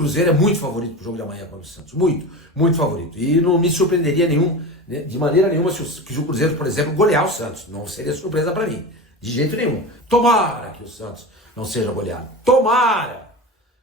Cruzeiro é muito favorito pro jogo de amanhã contra o Santos. Muito, muito favorito. E não me surpreenderia de maneira nenhuma se o Cruzeiro, por exemplo, golear o Santos. Não seria surpresa para mim. De jeito nenhum. Tomara que o Santos não seja goleado. Tomara!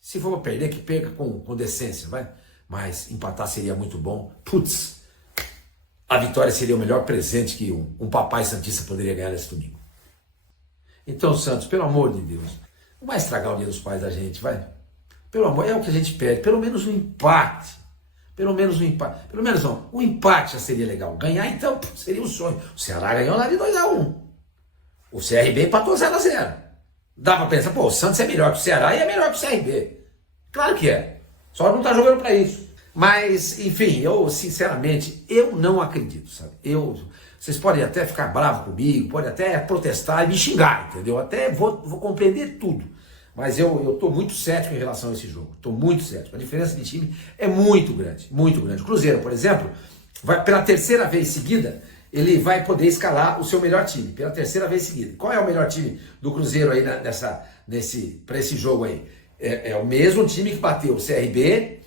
Se for para perder, que perca com decência, vai. Mas empatar seria muito bom. Putz, a vitória seria o melhor presente que um papai santista poderia ganhar nesse domingo. Então, Santos, pelo amor de Deus, não vai estragar o Dia dos Pais da gente, vai. Pelo amor, é o que a gente pede. Pelo menos um empate. Pelo menos um empate. Pelo menos não, um empate já seria legal. Ganhar, então, seria um sonho. O Ceará ganhou lá de 2-1. O CRB empatou 0-0. Dá pra pensar, pô, o Santos é melhor que o Ceará e é melhor que o CRB. Claro que é. Só não tá jogando pra isso. Mas, enfim, eu, sinceramente, eu não acredito, sabe? Vocês podem até ficar bravos comigo, podem até protestar e me xingar, entendeu? Até vou compreender tudo. Mas eu tô muito cético em relação a esse jogo. Tô muito cético. A diferença de time é muito grande, muito grande. O Cruzeiro, por exemplo, vai pela terceira vez seguida, ele vai poder escalar o seu melhor time. Pela terceira vez seguida. Qual é o melhor time do Cruzeiro aí para esse jogo aí? É o mesmo time que bateu o CRB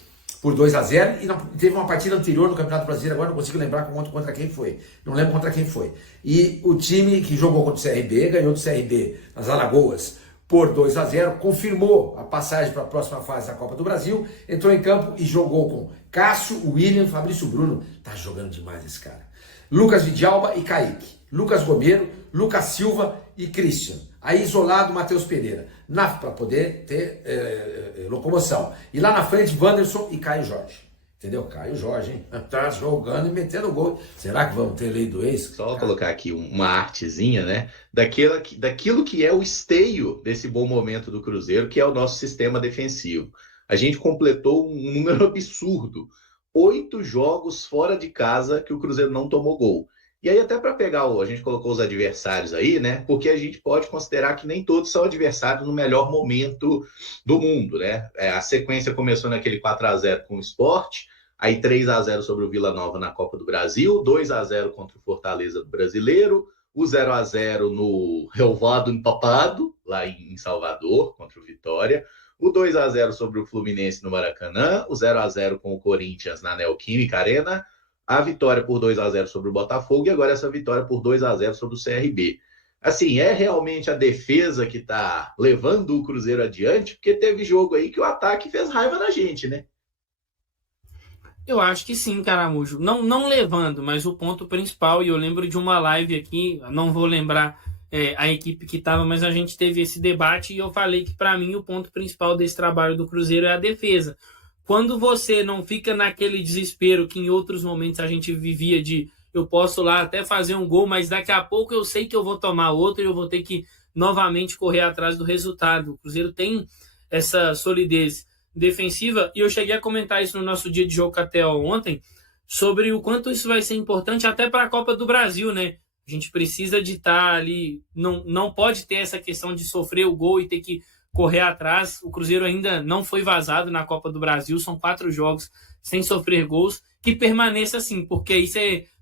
por 2-0 e teve uma partida anterior no Campeonato Brasileiro, agora não consigo lembrar contra quem foi. Não lembro contra quem foi. E o time que jogou contra o CRB, ganhou do CRB nas Alagoas por 2-0, confirmou a passagem para a próxima fase da Copa do Brasil, entrou em campo e jogou com Cássio, William, Fabrício Bruno. Tá jogando demais esse cara. Lucas Vidalba e Kaique. Lucas Romero, Lucas Silva e Christian. Aí isolado, Matheus Pereira. Para poder ter locomoção. E lá na frente, Wanderson e Caio Jorge. Entendeu? Caio Jorge, hein? Tá jogando e metendo gol. Será que vamos ter lei do ex? Só colocar aqui uma artezinha, né? Daquilo que é o esteio desse bom momento do Cruzeiro, que é o nosso sistema defensivo. A gente completou um número absurdo. 8 jogos fora de casa que o Cruzeiro não tomou gol. E aí até para pegar, a gente colocou os adversários aí, né? Porque a gente pode considerar que nem todos são adversários no melhor momento do mundo, né? A sequência começou naquele 4-0 com o Sport, aí 3-0 sobre o Vila Nova na Copa do Brasil, 2-0 contra o Fortaleza do Brasileiro, o 0-0 no Relvado Empapado, lá em Salvador, contra o Vitória, o 2-0 sobre o Fluminense no Maracanã, o 0-0 com o Corinthians na Neoquímica Arena, a vitória por 2-0 sobre o Botafogo e agora essa vitória por 2-0 sobre o CRB. Assim, é realmente a defesa que está levando o Cruzeiro adiante, porque teve jogo aí que o ataque fez raiva na gente, né? Eu acho que sim, Caramujo. Não levando, mas o ponto principal, e eu lembro de uma live aqui, não vou lembrar a equipe que estava, mas a gente teve esse debate e eu falei que para mim o ponto principal desse trabalho do Cruzeiro é a defesa. Quando você não fica naquele desespero que em outros momentos a gente vivia de eu posso lá até fazer um gol, mas daqui a pouco eu sei que eu vou tomar outro e eu vou ter que novamente correr atrás do resultado. O Cruzeiro tem essa solidez defensiva e eu cheguei a comentar isso no nosso dia de jogo até ontem, sobre o quanto isso vai ser importante até para a Copa do Brasil, né? A gente precisa de estar ali, não pode ter essa questão de sofrer o gol e ter que correr atrás. O Cruzeiro ainda não foi vazado na Copa do Brasil, são 4 jogos sem sofrer gols, que permaneça assim, porque isso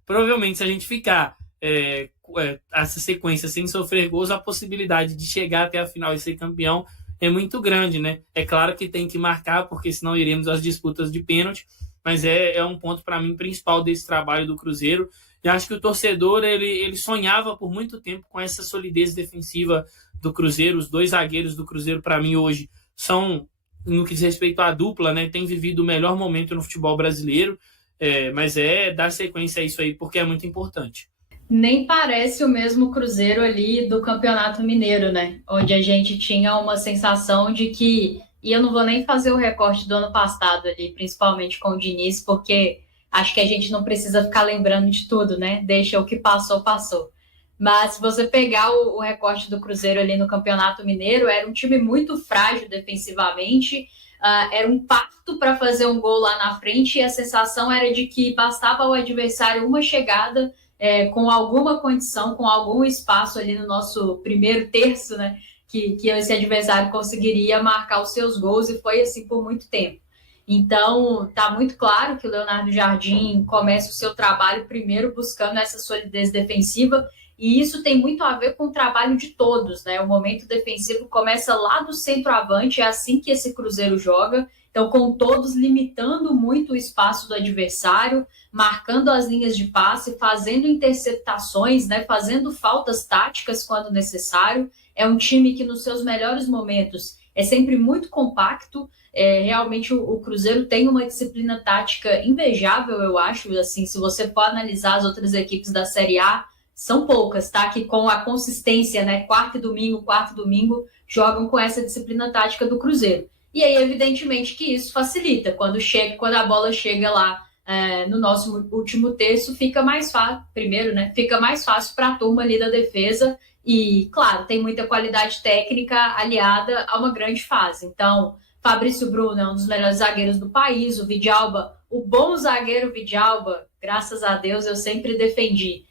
provavelmente se a gente ficar essa sequência sem sofrer gols, a possibilidade de chegar até a final e ser campeão é muito grande, né? É claro que tem que marcar, porque senão iremos às disputas de pênalti, mas é um ponto para mim principal desse trabalho do Cruzeiro. E acho que o torcedor ele sonhava por muito tempo com essa solidez defensiva do Cruzeiro. Os 2 zagueiros do Cruzeiro, para mim, hoje, são, no que diz respeito à dupla, né? Tem vivido o melhor momento no futebol brasileiro, mas dar sequência a isso aí, porque é muito importante. Nem parece o mesmo Cruzeiro ali do Campeonato Mineiro, né? Onde a gente tinha uma sensação de que... E eu não vou nem fazer o recorte do ano passado ali, principalmente com o Diniz, porque acho que a gente não precisa ficar lembrando de tudo, né? Deixa o que passou, passou. Mas se você pegar o recorte do Cruzeiro ali no Campeonato Mineiro, era um time muito frágil defensivamente, era um pacto para fazer um gol lá na frente e a sensação era de que bastava ao adversário uma chegada com alguma condição, com algum espaço ali no nosso primeiro terço, né? Que esse adversário conseguiria marcar os seus gols e foi assim por muito tempo. Então, está muito claro que o Leonardo Jardim começa o seu trabalho primeiro buscando essa solidez defensiva e isso tem muito a ver com o trabalho de todos, né? O momento defensivo começa lá do centroavante, é assim que esse Cruzeiro joga Então, com todos limitando muito o espaço do adversário, marcando as linhas de passe, fazendo interceptações, né, fazendo faltas táticas quando necessário. É um time que, nos seus melhores momentos, é sempre muito compacto. Realmente, o Cruzeiro tem uma disciplina tática invejável, eu acho. Assim, se você for analisar as outras equipes da Série A, são poucas, tá? Que com a consistência, né, quarto e domingo, jogam com essa disciplina tática do Cruzeiro. E aí, evidentemente, que isso facilita. Quando a bola chega lá no nosso último terço, fica mais fácil, primeiro, né? Fica mais fácil para a turma ali da defesa. E, claro, tem muita qualidade técnica aliada a uma grande fase. Então, Fabrício Bruno é um dos melhores zagueiros do país. O Vidalba, o bom zagueiro Vidalba, graças a Deus, eu sempre defendi.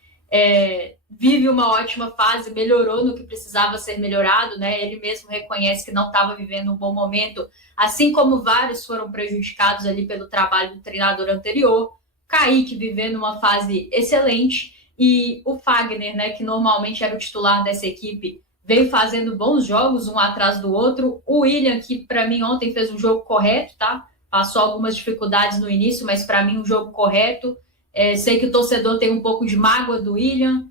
Vive uma ótima fase, melhorou no que precisava ser melhorado, né? Ele mesmo reconhece que não estava vivendo um bom momento, assim como vários foram prejudicados ali pelo trabalho do treinador anterior. Kaique vivendo uma fase excelente e o Fagner, né, que normalmente era o titular dessa equipe, veio fazendo bons jogos um atrás do outro. O William, que para mim ontem fez um jogo correto, tá? Passou algumas dificuldades no início, mas para mim um jogo correto. Sei que o torcedor tem um pouco de mágoa do William,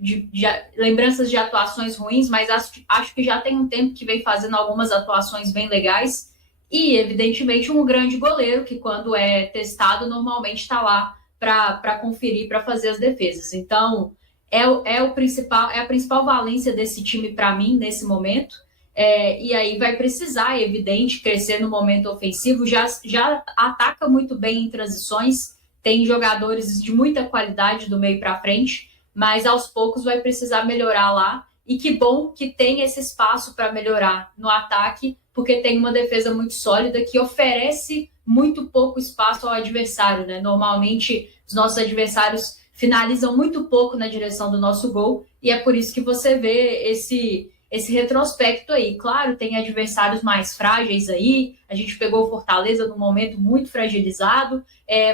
de lembranças de atuações ruins, mas acho que já tem um tempo que vem fazendo algumas atuações bem legais. E, evidentemente, um grande goleiro que, quando é testado, normalmente está lá para conferir, para fazer as defesas. Então, é a principal valência desse time para mim nesse momento. E aí vai precisar, é evidente, crescer no momento ofensivo. Já ataca muito bem em transições, tem jogadores de muita qualidade do meio para frente, mas aos poucos vai precisar melhorar lá. E que bom que tem esse espaço para melhorar no ataque, porque tem uma defesa muito sólida que oferece muito pouco espaço ao adversário, né? Normalmente, os nossos adversários finalizam muito pouco na direção do nosso gol, e é por isso que você vê esse retrospecto aí. Claro, tem adversários mais frágeis aí, a gente pegou o Fortaleza num momento muito fragilizado,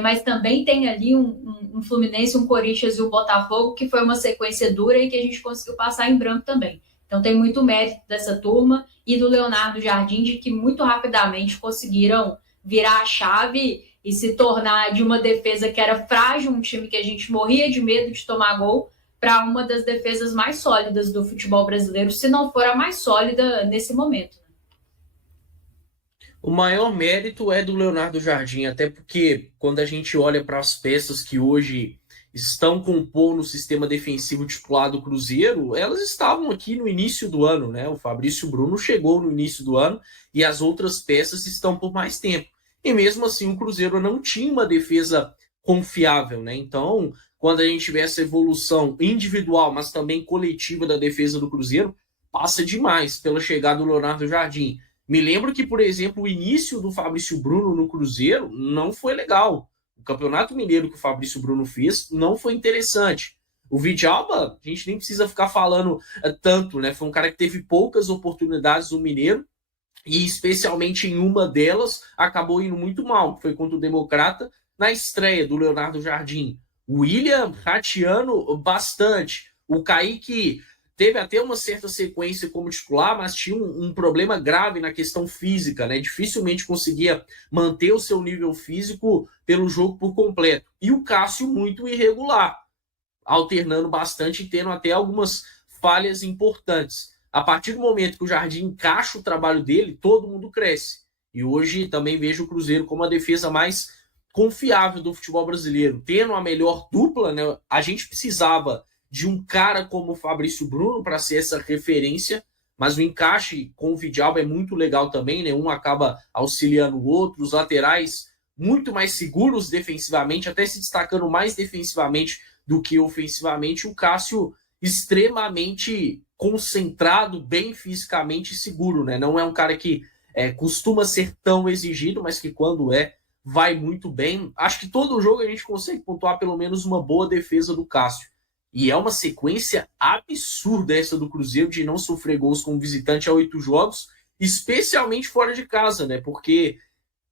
mas também tem ali um Fluminense, um Corinthians e um Botafogo, que foi uma sequência dura e que a gente conseguiu passar em branco também. Então tem muito mérito dessa turma e do Leonardo Jardim, de que muito rapidamente conseguiram virar a chave e se tornar de uma defesa que era frágil, um time que a gente morria de medo de tomar gol, para uma das defesas mais sólidas do futebol brasileiro, se não for a mais sólida nesse momento. O maior mérito é do Leonardo Jardim, até porque quando a gente olha para as peças que hoje estão compondo o sistema defensivo titular do Cruzeiro, elas estavam aqui no início do ano, né? O Fabrício Bruno chegou no início do ano e as outras peças estão por mais tempo. E mesmo assim o Cruzeiro não tinha uma defesa confiável, né? Então, quando a gente tiver essa evolução individual, mas também coletiva da defesa do Cruzeiro, passa demais pela chegada do Leonardo Jardim. Me lembro que, por exemplo, o início do Fabrício Bruno no Cruzeiro não foi legal. O Campeonato Mineiro que o Fabrício Bruno fez não foi interessante. O Vidalba, a gente nem precisa ficar falando tanto, né? Foi um cara que teve poucas oportunidades no Mineiro e, especialmente em uma delas, acabou indo muito mal, que foi contra o Democrata, na estreia do Leonardo Jardim. O William rateando bastante. O Kaique teve até uma certa sequência como titular, mas tinha um problema grave na questão física, né? Dificilmente conseguia manter o seu nível físico pelo jogo por completo. E o Cássio muito irregular, alternando bastante e tendo até algumas falhas importantes. A partir do momento que o Jardim encaixa o trabalho dele, todo mundo cresce. E hoje também vejo o Cruzeiro como a defesa mais confiável do futebol brasileiro, tendo a melhor dupla, né? A gente precisava de um cara como o Fabrício Bruno para ser essa referência, mas o encaixe com o Vidalba é muito legal também, né? Um acaba auxiliando o outro, os laterais muito mais seguros defensivamente, até se destacando mais defensivamente do que ofensivamente, o Cássio extremamente concentrado, bem fisicamente seguro, né? Não é um cara que costuma ser tão exigido, mas que quando vai muito bem. Acho que todo jogo a gente consegue pontuar pelo menos uma boa defesa do Cássio. E é uma sequência absurda essa do Cruzeiro de não sofrer gols como visitante a 8 jogos, especialmente fora de casa, né? Porque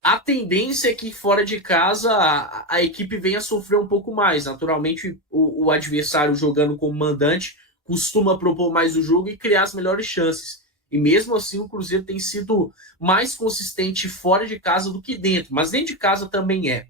a tendência é que fora de casa a equipe venha a sofrer um pouco mais. Naturalmente, o adversário jogando como mandante costuma propor mais o jogo e criar as melhores chances. E mesmo assim o Cruzeiro tem sido mais consistente fora de casa do que dentro, mas dentro de casa também é.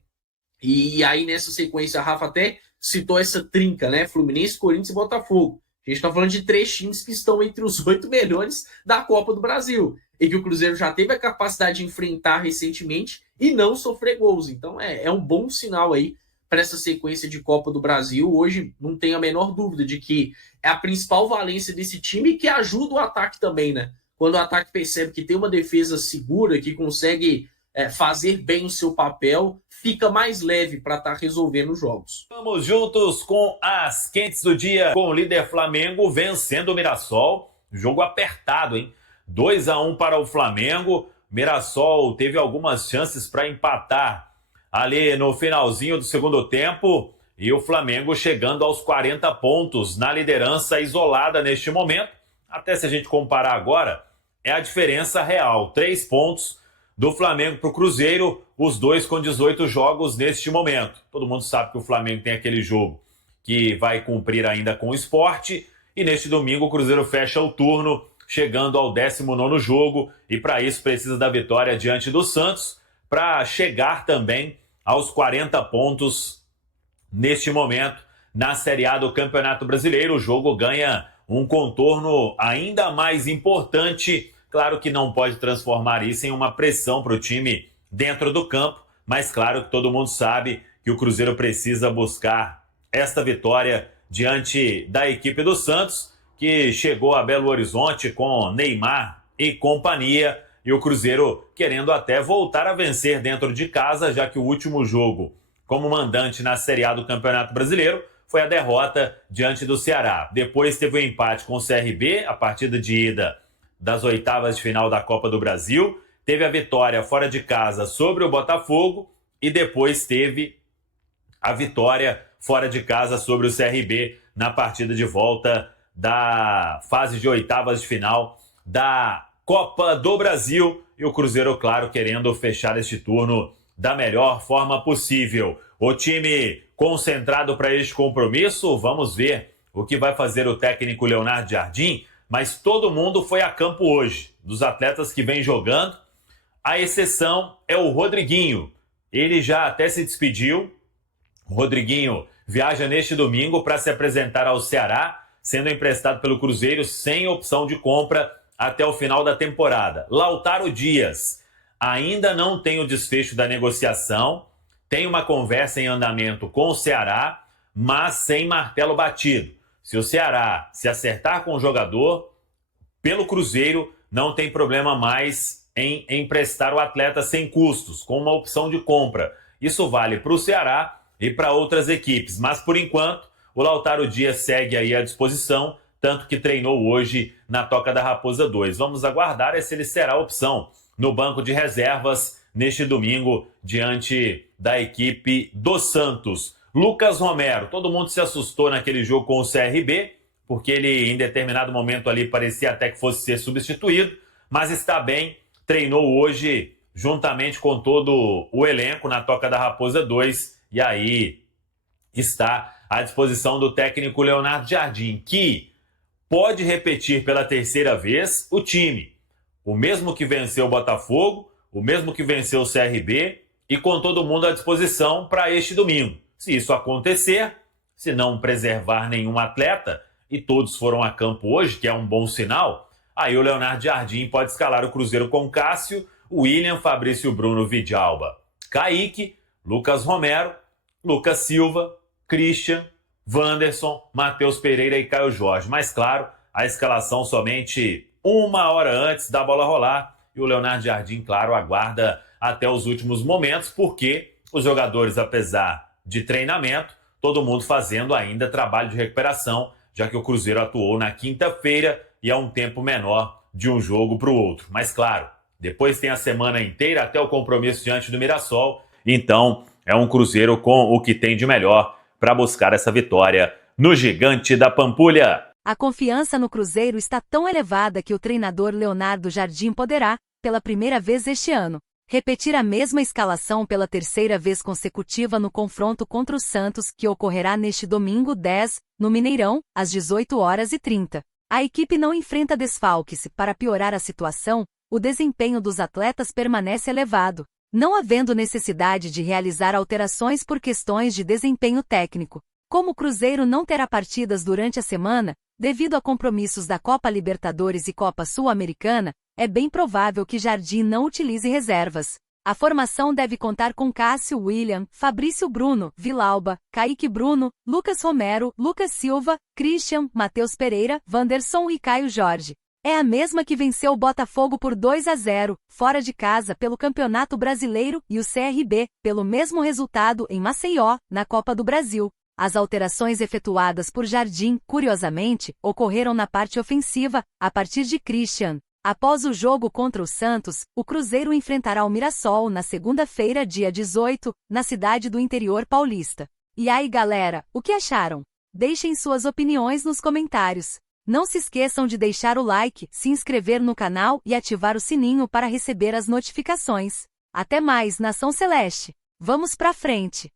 E aí nessa sequência a Rafa até citou essa trinca, né? Fluminense, Corinthians e Botafogo. A gente está falando de 3 times que estão entre os 8 melhores da Copa do Brasil e que o Cruzeiro já teve a capacidade de enfrentar recentemente e não sofrer gols. Então é um bom sinal aí para essa sequência de Copa do Brasil. Hoje não tenho a menor dúvida de que é a principal valência desse time que ajuda o ataque também, né? Quando o ataque percebe que tem uma defesa segura, que consegue fazer bem o seu papel, fica mais leve para estar resolvendo os jogos. Vamos juntos com as quentes do dia, com o líder Flamengo vencendo o Mirassol. Jogo apertado, hein? 2-1 para o Flamengo. Mirassol teve algumas chances para empatar ali no finalzinho do segundo tempo. E o Flamengo chegando aos 40 pontos na liderança isolada neste momento. Até se a gente comparar agora, é a diferença real. 3 pontos do Flamengo para o Cruzeiro, os dois com 18 jogos neste momento. Todo mundo sabe que o Flamengo tem aquele jogo que vai cumprir ainda com o Sport. E neste domingo o Cruzeiro fecha o turno, chegando ao 19º jogo. E para isso precisa da vitória diante do Santos, para chegar também aos 40 pontos neste momento na Série A do Campeonato Brasileiro. O jogo ganha um contorno ainda mais importante. Claro que não pode transformar isso em uma pressão para o time dentro do campo, mas claro que todo mundo sabe que o Cruzeiro precisa buscar esta vitória diante da equipe do Santos, que chegou a Belo Horizonte com Neymar e companhia, e o Cruzeiro querendo até voltar a vencer dentro de casa, já que o último jogo como mandante na Série A do Campeonato Brasileiro foi a derrota diante do Ceará. Depois teve o empate com o CRB, a partida de ida das oitavas de final da Copa do Brasil, teve a vitória fora de casa sobre o Botafogo e depois teve a vitória fora de casa sobre o CRB na partida de volta da fase de oitavas de final da Copa do Brasil. E o Cruzeiro, claro, querendo fechar este turno da melhor forma possível. O time concentrado para este compromisso, vamos ver o que vai fazer o técnico Leonardo Jardim, mas todo mundo foi a campo hoje, dos atletas que vem jogando. A exceção é o Rodriguinho. Ele já até se despediu. O Rodriguinho viaja neste domingo para se apresentar ao Ceará, sendo emprestado pelo Cruzeiro sem opção de compra até o final da temporada. Lautaro Dias ainda não tem o desfecho da negociação, tem uma conversa em andamento com o Ceará, mas sem martelo batido. Se o Ceará se acertar com o jogador, pelo Cruzeiro não tem problema mais em emprestar o atleta sem custos, com uma opção de compra. Isso vale para o Ceará e para outras equipes, mas por enquanto o Lautaro Dias segue aí à disposição, tanto que treinou hoje na Toca da Raposa 2. Vamos aguardar se ele será opção no banco de reservas neste domingo diante da equipe do Santos. Lucas Romero, todo mundo se assustou naquele jogo com o CRB, porque ele em determinado momento ali parecia até que fosse ser substituído, mas está bem, treinou hoje juntamente com todo o elenco na Toca da Raposa 2, e aí está à disposição do técnico Leonardo Jardim, que pode repetir pela terceira vez o time. O mesmo que venceu o Botafogo, o mesmo que venceu o CRB, e com todo mundo à disposição para este domingo. Se isso acontecer, se não preservar nenhum atleta, e todos foram a campo hoje, que é um bom sinal, aí o Leonardo Jardim pode escalar o Cruzeiro com Cássio, William, Fabrício Bruno, Vidalba, Kaique, Lucas Romero, Lucas Silva, Christian, Wanderson, Matheus Pereira e Caio Jorge. Mas claro, a escalação somente uma hora antes da bola rolar, e o Leonardo Jardim, claro, aguarda até os últimos momentos, porque os jogadores, apesar de treinamento, todo mundo fazendo ainda trabalho de recuperação, já que o Cruzeiro atuou na quinta-feira e é um tempo menor de um jogo para o outro. Mas claro, depois tem a semana inteira até o compromisso diante do Mirassol, então é um Cruzeiro com o que tem de melhor para buscar essa vitória no Gigante da Pampulha. A confiança no Cruzeiro está tão elevada que o treinador Leonardo Jardim poderá, pela primeira vez este ano, repetir a mesma escalação pela terceira vez consecutiva no confronto contra o Santos, que ocorrerá neste domingo 10, no Mineirão, às 18h30. A equipe não enfrenta desfalques. Para piorar a situação, o desempenho dos atletas permanece elevado, não havendo necessidade de realizar alterações por questões de desempenho técnico. Como o Cruzeiro não terá partidas durante a semana, devido a compromissos da Copa Libertadores e Copa Sul-Americana, é bem provável que Jardim não utilize reservas. A formação deve contar com Cássio William, Fabrício Bruno, Vilauba, Kaique Bruno, Lucas Romero, Lucas Silva, Christian, Matheus Pereira, Wanderson e Caio Jorge. É a mesma que venceu o Botafogo por 2-0, fora de casa pelo Campeonato Brasileiro e o CRB, pelo mesmo resultado em Maceió, na Copa do Brasil. As alterações efetuadas por Jardim, curiosamente, ocorreram na parte ofensiva, a partir de Christian. Após o jogo contra o Santos, o Cruzeiro enfrentará o Mirassol na segunda-feira, dia 18, na cidade do interior paulista. E aí, galera, o que acharam? Deixem suas opiniões nos comentários. Não se esqueçam de deixar o like, se inscrever no canal e ativar o sininho para receber as notificações. Até mais, Nação Celeste! Vamos pra frente!